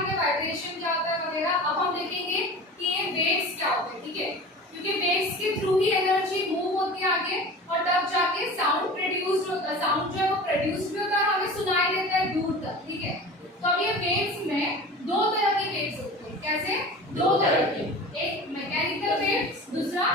हमने वाइब्रेशन क्या होता है वगैरह। अब हम देखेंगे कि ये वेव्स क्या होते हैं, ठीक है, क्योंकि वेव्स के थ्रू ही एनर्जी मूव होती है आगे और तब जाके साउंड प्रोड्यूस होता है। साउंड जो है वो प्रोड्यूस भी होता है और हमें सुनाई देता है दूर तक, ठीक है। तो अब ये वेव्स में दो तरह की वेव्स होती है। कैसे? दो तरह की, एक मैकेनिकल वेव्स, दूसरा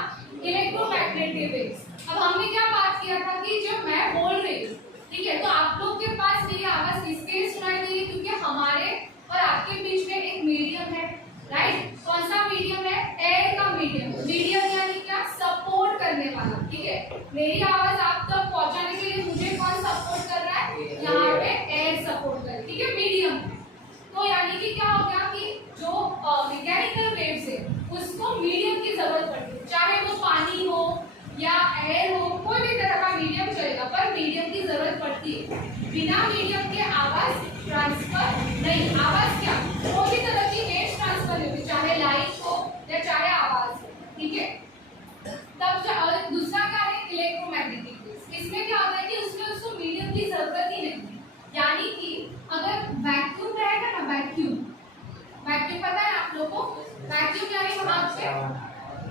इलेक्ट्रोमैग्नेटिक वेव्स। अब हमने क्या बात किया था कि जो मैं बोल रही हूँ, ठीक है, तो आप लोग के पास मेरी आवाज इसलिए सुनाई दे रही क्योंकि हमारे और आपके बीच में एक मीडियम है, राइट। कौन सा मीडियम है? एयर का मीडियम। मीडियम यानी क्या? सपोर्ट करने वाला, ठीक है। मेरी आवाज आप तक पहुंचाने के लिए मुझे कौन सपोर्ट कर रहा है? यहाँ पे एयर सपोर्ट कर रहा है, ठीक है, मीडियम। तो यानी कि क्या हो गया कि जो मैकेनिकल वेव्स है उसको मीडियम की जरूरत पड़ती है, चाहे वो पानी हो या एयर हो, कोई भी तरह का मीडियम चलेगा, पर मीडियम की जरूरत पड़ती है। बिना मीडियम के आवाज ट्रांसफर नहीं। आवाज क्या? कोई भी तरह की वेव्स ट्रांसफर नहीं होती, चाहे लाइट हो या चाहे आवाज हो, ठीक है। तब दूसरा क्या है? Electromagnetic waves. इसमें क्या होता है कि उसमें उसको मीडियम की जरूरत ही नहीं है। यानी कि अगर वैक्यूम रहेगा ना, वैक्यूम पता है आप लोगों को? वैक्यूम यानी वहां पे,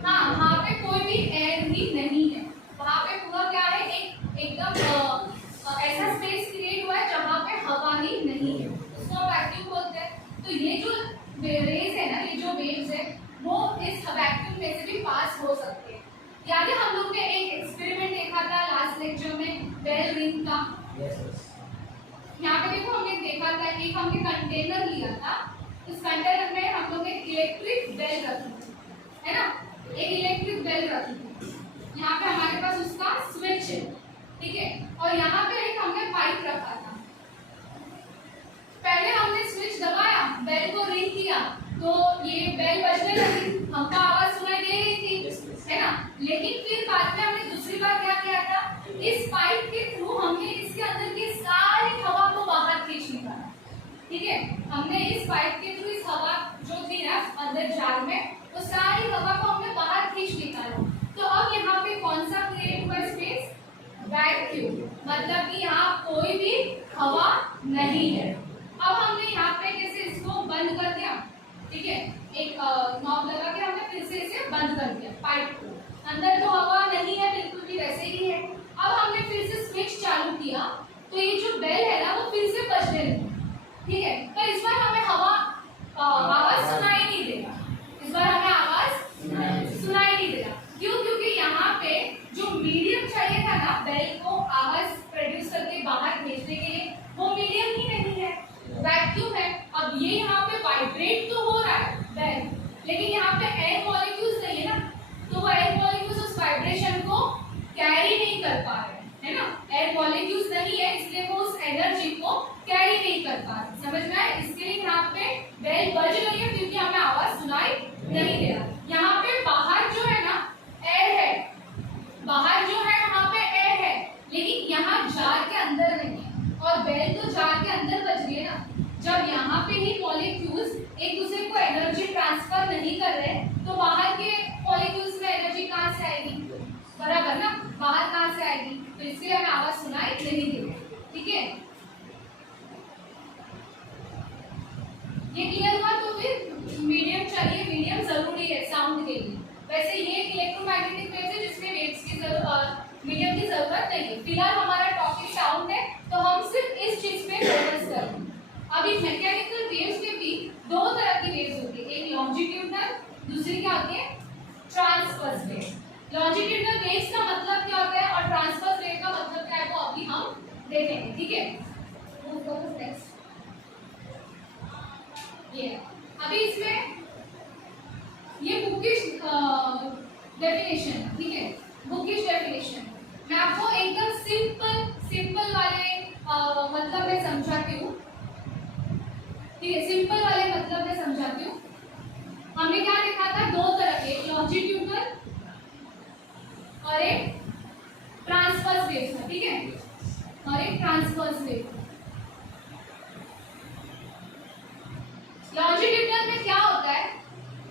हाँ, वहां पे कोई भी एयर ही नहीं है, वहां पे पूरा क्या है, एकदम ऐसा स्पेस क्रिएट हुआ है जहां पे हवा ही नहीं है, उसको वैक्यूम बोलते हैं। तो ये जो रेज है ना, ये जो वेव्स है वो इस वैक्यूम में से भी पास हो सकते हैं। याद है हम लोग ने एक एक्सपेरिमेंट देखा था लास्ट लेक्चर में, बेल रिंग का। यहाँ पे देखो हमने देखा था, एक हमने कंटेनर लिया था, उस कंटेनर में हम लोग ने इलेक्ट्रिक बेल रखी थी, है ना, एक इलेक्ट्रिक बेल रखी थी। यहाँ पे हमारे पास उसका स्विच है, ठीक है, और यहाँ पे एक हमने पाइप रखा था। पहले हमने स्विच दबाया, बेल को रिंग किया, तो ये बेल बजने लगी, हमको आवाज सुनाई दे रही थी, है ना। लेकिन फिर बाद में हमने दूसरी बार क्या किया था, इस पाइप के थ्रू हमने इसके अंदर की सारी हवा को बाहर खींच निकाला, ठीक है। हमने इस पाइप के थ्रू इस हवा जो थी ना अंदर जार में, वो सारी हवा को हमने बाहर खींच निकाला। तो अब यहाँ पे कौन सा क्रिएट हुआ स्पेस? वैक्यूम, मतलब कि यहाँ कोई भी हवा नहीं है। अब हमने यहाँ पे कैसे इसको बंद कर दिया, ठीक है, एक नॉब लगा के हमने फिर से इसे बंद कर दिया पाइप को, अंदर तो हवा नहीं है, बिल्कुल भी वैसे ही है। अब हमने फिर से स्विच चालू किया, तो ये जो बेल है ना वो फिर से बजने लगी, ठीक है। तो इस बार हमें आवाज सुनाई नहीं देगा, इस बार हमें आवाज सुनाई नहीं देगा। क्यों? क्योंकि यहाँ पे जो मीडियम चाहिए था ना बेल को आवाज प्रोड्यूस करके बाहर भेजने के लिए, वो मीडियम ही नहीं है, वैक्यूम है। अब ये यहाँ पे वाइब्रेट तो हो रहा है बेल, लेकिन यहाँ पे एयर मॉलिक्यूल्स नहीं है ना, तो वो एयर मॉलिक्यूल्स उस वाइब्रेशन को कैरी नहीं कर पा रहे, है ना। एयर मॉलिक्यूल्स नहीं है, इसलिए वो उस एनर्जी को कैरी नहीं कर पा रहे, समझ में आया। इसके लिए यहाँ पे बेल बज रही है क्योंकि हमें आवाज सुनाई नहीं दे रहा। यहाँ पे बाहर जो है ना एयर है, बाहर जो है वहाँ पे एयर है, लेकिन यहाँ जार के अंदर नहीं है, और बेल तो जार के अंदर बज रही है ना। जब यहाँ पे ही मॉलिक्यूल्स एक दूसरे को एनर्जी ट्रांसफर नहीं कर रहे, तो बाहर के मॉलिक्यूल्स में एनर्जी कहाँ से आएगी? बराबर ना, बाहर कहाँ से आएगी? तो इसलिए हमें आवाज सुनाई नहीं देगी, ठीक है। ये क्लियर हुआ? तो फिर मीडियम चाहिए, मीडियम जरूरी है साउंड के लिए। वैसे ये इलेक्ट्रोमैग्नेटिक वेव्स है जिसमें वेव्स की मीडियम की जरूरत नहीं है। फिलहाल हमारा टॉपिक साउंड है, तो हम सिर्फ इस चीज पे फोकस करेंगे। अभी मैकेनिकल वेव्स में भी दो तरह की वेव्स होती है, एक लॉन्जिट्यूडनल, दूसरी क्या होती है? Transverse wave. लॉन्जिट्यूडनल वेव्स का मतलब क्या होता है और ट्रांसवर्स वेव का मतलब क्या है वो अभी हम देखेंगे, ठीक है। नेक्स्ट ये अभी इसमें ये बुकिश डेफिनेशन, ठीक है, बुकिश डेफिनेशन मैं आपको एकदम सिंपल वाले मतलब में समझाती हूँ, ठीक है, सिंपल वाले मतलब में समझाती हूँ। हमने क्या देखा था? दो तरह के, एक लॉन्जिट्यूडनल और एक ट्रांसवर्स वेव था, ठीक है, और एक ट्रांसवर्स वेव। लॉन्जिट्यूडनल में क्या होता है?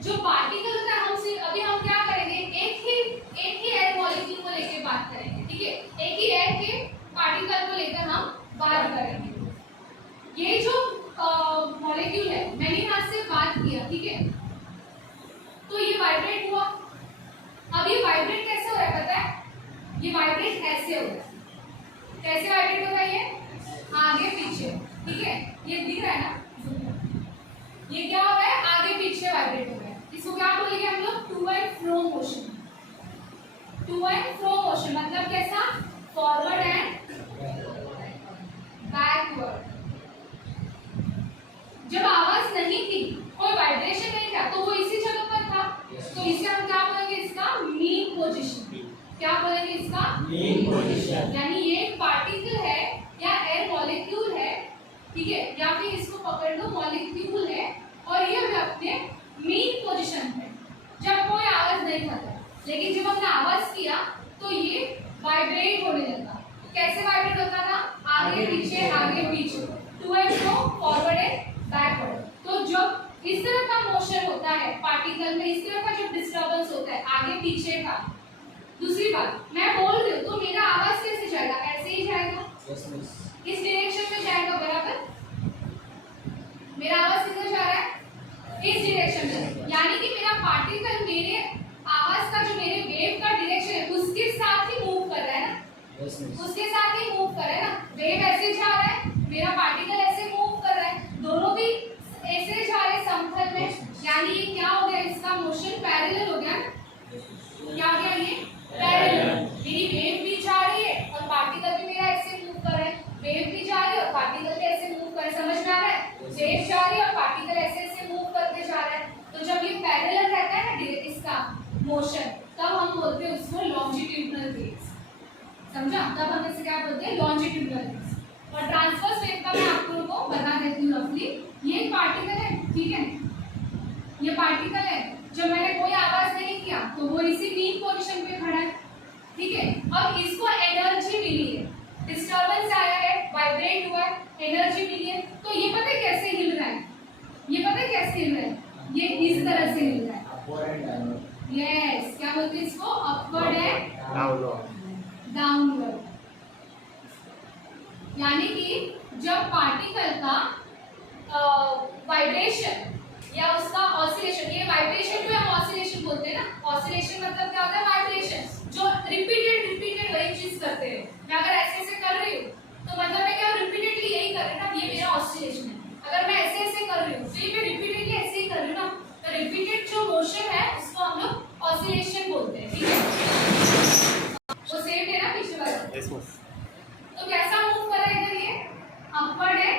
जो पार्टिकल होता है, अभी हम क्या करेंगे, एक ही एयर मॉलिक्यूल को लेकर बात करेंगे, ठीक है, एक ही एयर के पार्टिकल को लेकर हम बात करेंगे। ये जो मॉलिक्यूल है, मैंने यहाँ कैसे वाइब्रेट होता है ये? आगे पीछे, ठीक है, ये दिख रहा है ना, ये क्या हो रहा है? आगे पीछे वाइब्रेट हो रहा है। इसको क्या बोलेंगे हम लोग? To and fro motion. To and fro motion मतलब कैसा? Forward and backward. जब आवाज नहीं थी, कोई वाइब्रेशन नहीं था, तो वो इसी जगह पर था, तो इसे हम क्या बोलेंगे? इसका मीन पोजीशन। क्या बोलेंगे इसका? Mean position. यानी ये एक पार्टिकल है या एयर मॉलिक्यूल है, ठीक है, या फिर इसको पकड़ लो मॉलिक्यूल है, और ये अपने मीन पोजीशन पे, जब कोई आवाज नहीं था। लेकिन जब हमने आवाज किया तो ये वाइब्रेट होने लगा। कैसे वाइब्रेट होता था? आगे पीछे, आगे पीछे, to and fro, forward and backward. तो जब इस तरह का मोशन होता है पार्टिकल में, इस तरह का जो डिस्टर्बेंस होता है आगे पीछे का। दूसरी बात, मैं बोल रही हूँ तो मेरा आवाज कैसे जाएगा? ऐसे ही जाएगा, इस डायरेक्शन में जाएगा, बराबर। मेरा आवाज किधर जा रहा है? इस डायरेक्शन में, यानी कि मेरा पार्टिकल मेरे आवाज का जो मेरे वेव का डायरेक्शन है उसके साथ ही मूव कर रहा है ना, उसके साथ ही मूव कर रहा है ना। वेव ऐसे जा रहा है, मेरा पार्टिकल ऐसे मूव कर रहा है, दोनों भी ऐसे जा रहे समतल में, यानी ये क्या हो गया? इसका मोशन पैरेलल हो गया। क्या हो गया? ये पैरेलल। मेरी वेव भी जा रही है और पार्टिकल भी मेरा ऐसे मूव कर रहा है, वेव भी जा रही है और पार्टिकल भी ऐसे मूव कर रहा है। समझ में आ रहा है? वेव जा रही है और पार्टिकल ऐसे ऐसे मूव करते जा रहा है। तो जब ये पैरेलल रहता है ना इसका मोशन, तब हम बोलते हैं उसको लॉन्जिट्यूडिनल वेव्स। समझा? तब हम इसे क्या बोलते हैं? Longitudinal waves. और ट्रांसवर्स वेव का मैं आप लोगों को बता देती हूँ रफली। ये एक पार्टिकल है, ठीक है, ये पार्टिकल है, जब मैंने कोई आवाज नहीं किया तो वो इसी मीन पोजीशन पे खड़ा है, ठीक है। अब इसको एनर्जी मिली है, डिस्टर्बेंस आया है, वाइब्रेट हुआ है, एनर्जी मिली है, तो ये पता है कैसे हिल रहा है? ये पता है कैसे हिल रहा है? ये इस तरह से हिल रहा है। यस, क्या बोलते हैं इसको? Upward and downward. यानी कि जब पार्टिकल का वाइब्रेशन या उसका ऑसिलेशन, ये वाइब्रेशन को हम ऑसिलेशन बोलते हैं ना। ऑसिलेशन मतलब क्या होता है? वाइब्रेशन, जो रिपीटेड वही चीज करते हैं। मैं अगर ऐसे ऐसे कर रही हूँ तो मतलब मैं क्या रिपीटेडली यही कर रही हूँ ना, ये मेरा ऑसिलेशन है। अगर मैं ऐसे ऐसे कर रही हूँ तो ये मैं रिपीटेडली ऐसे ही कर रही हूँ ना, तो रिपीटेड जो मोशन है उसको हम लोग ऑसिलेशन बोलते हैं, ठीक है। वो सेम है ना पीछे वाला। तो कैसा मूव कर रहा है इधर? ये अपवर्ड है,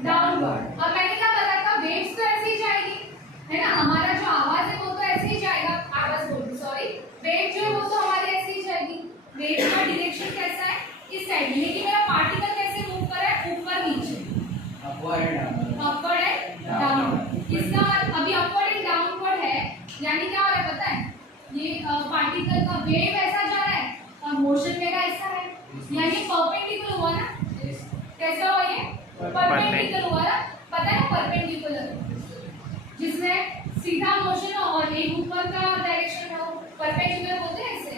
डाउनवर्ड। अब मैंने क्या बताया था? वेव्स तो ऐसे ही जाएगी, है ना, हमारा जो आवाज है वो तो ऐसे ही जाएगा, आवाज बोल रही, सॉरी, वेव जो है वो तो हमारी ऐसे ही जाएगी। वेव का डायरेक्शन कैसा है? इस साइड में। लेकिन मेरा पार्टिकल कैसे मूव कर रहा है? ऊपर नीचे, अपवर्ड एंड डाउनवर्ड। इसका अभी अपवर्ड एंड डाउनवर्ड है, यानी क्या हो रहा है पता है? ये पार्टिकल का वेव ऐसा जा रहा है और मोशन मेरा ऐसा है, यानी परपेंडिकुलर हुआ ना। कैसा हुआ? ये परपेंडिकुलर हुआ ना, पता है ना, परपेंडिकुलर, जिसमें सीधा मोशन हो और एक ऊपर का डायरेक्शन हो, परपेंडिकुलर बोलते हैं इसे,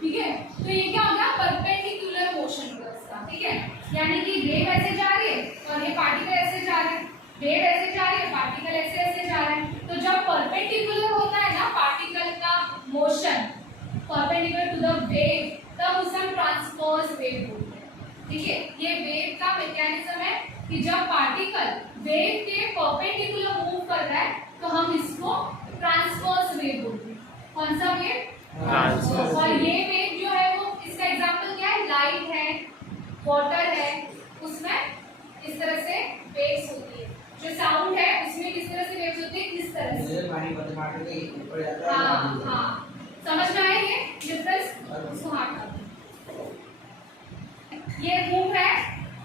ठीक है। तो ये क्या हो गया? परपेंडिकुलर मोशन होगा इसका, ठीक है। यानी कि वेव ऐसे जा रही है और ये पार्टिकल ऐसे जा रहा है, वेव ऐसे जा रही है, पार्टिकल ऐसे ऐसे जा रहा है। तो जब परपेंडिकुलर होता है ना पार्टिकल का motion, perpendicular to the wave, तब उसे हम ट्रांसवर्स वेव बोलते हैं, ठीक है। ये वेव का मैकेनिज्म है कि जब पार्टिकल वेव के परपेंडिकुलर मूव कर रहा है तो हम इसको ट्रांसवर्स वेव बोलते हैं। कौन सा वेव? ट्रांसवर्स। और ये वेव जो है वो, इसका एग्जांपल क्या है? लाइट है, वाटर है, उसमें इस तरह से वेव्स होती है। जो साउंड है उसमें किस तरह से वेव्स होती है? इस तरह से। हाँ हाँ, समझ में आया ये डिफरेंस? उसको हाथ कर, ये मूव है,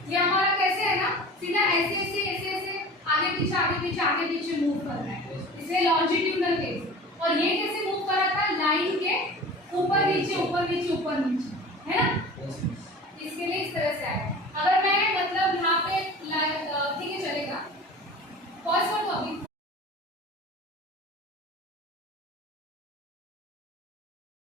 ये हमारा कैसे है ना, सीधा ऐसे ऐसे ऐसे ऐसे आगे पीछे आगे पीछे आगे पीछे मूव कर रहा है, इसलिए लॉन्जिट्यूडिनल वेव। और ये कैसे मूव कर रहा था? लाइन के ऊपर नीचे ऊपर नीचे ऊपर नीचे, है ना। इसके लिए इस तरह से आया। अगर मैं मतलब यहाँ पे ठीक है चलेगा, पॉज कर दो अभी।